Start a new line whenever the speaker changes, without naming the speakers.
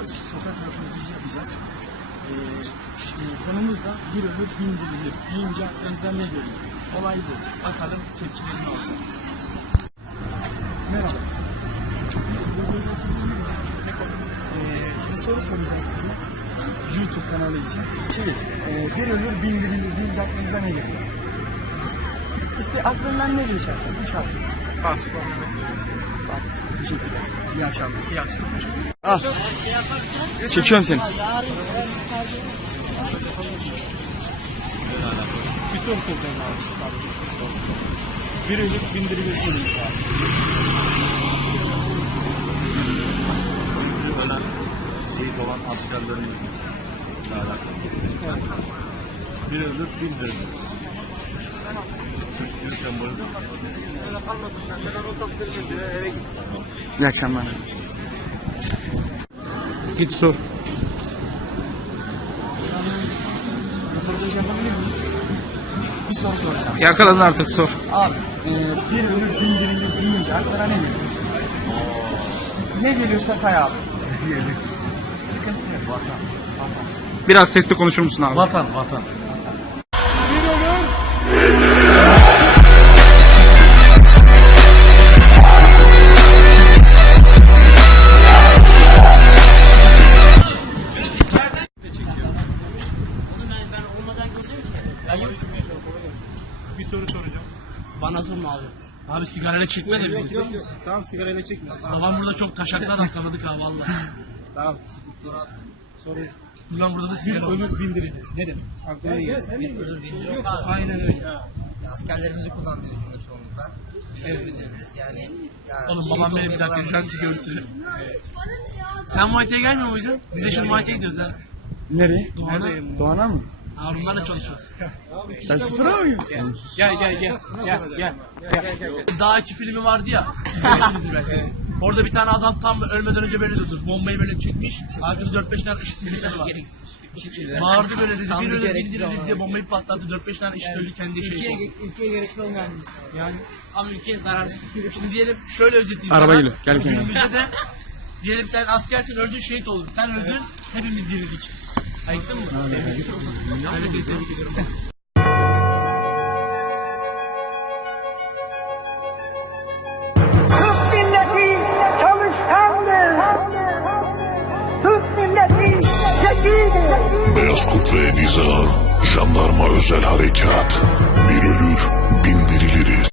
sokak röportajı yapacağız. Konumuz da bir ölür bin dirilir deyince aklınıza ne geliyor? Olay bu. Bakalım tepkilerini alacağız. Merhaba. Bir soru soracağız size. YouTube kanalı için. Bir ölür bin dirilir deyince aklınıza ne geliyor? İşte aklından ne geçer? Üç harf. Fatih. Teşekkürler. İyi akşamlar. İyi akşamlar. Al. Çekiyorum seni.
Bir soru soracağım abi. Bir ölür bin dirilir deyince.
Ölen şehit olan askerlerimizle alakalı. Bir ölür bin dirilir. Türk sembolü.
İyi akşamlar.
Git sor.
Röportaj yapabilir miyiz? Bir soru soracağım.
Yakaladın artık sor.
Abi, bir ölür bin dirilir deyince aklına ne geliyor? Ne geliyorsa say abi. Sıkıntı yok. Vatan.
Biraz sesli konuşur musun abi?
Vatan.
Bir soru soracağım.
Bana sorma abi. Abi sigarayla çekme de bizi.
Tamam sigarayla çekme.
Babam burada çok taşaklı adam tanıdık ha valla.
Tamam. Soruyu.
Ulan burada da
Bir
sigara var.
ölür bin dirilir. Ne demek? Aklına ne geliyor?
Bir ölür bindiriyor abi.
Aynen öyle.
Ya askerlerimizi kullandığı cümle çoğunlukla. Evet bildirebiliriz yani.
Oğlum babam beni bir dakika janti görsün. Sen Muayt'e gelmiyor muydun? Biz de şimdi Muayt'e gidiyoruz ha.
Nereye?
Doğan'a.
Doğan'a mı?
Abi bunlarla çalışıyoruz.
Sen sıfıra mı gidiyorsun?
Gel.
Daha iki filmi vardı ya. İzlemişsiniz belki. Orada bir tane adam tam ölmeden önce böyle durdu. Bombayı böyle çekmiş. Arkada 4-5 tane IŞİD'likler var. Bağırdı böyle dedi.
Tam
Bir
bir
öyle
gereksiz
bildirildi
ama.
diye bombayı patlattı. 4-5 tane IŞİD öldü kendi şey oldu.
Ülkeye gerekli olmayan bir insan.
Yani ama ülkeye zararsız. Şimdi diyelim şöyle özetleyeyim.
Araba
sana.
geliyor, gel kenara.
Günümüzde de diyelim sen askersin öldün şehit oldun. Sen öldün hepimiz dirildik. Ayıktın mı? Evet tebrik ediyorum.
Türk milleti çalışkandır. Türk milleti zekidir.
Beyaz Kurt ve Ediza, Jandarma Özel Harekat. Bir ölür, bin diriliriz.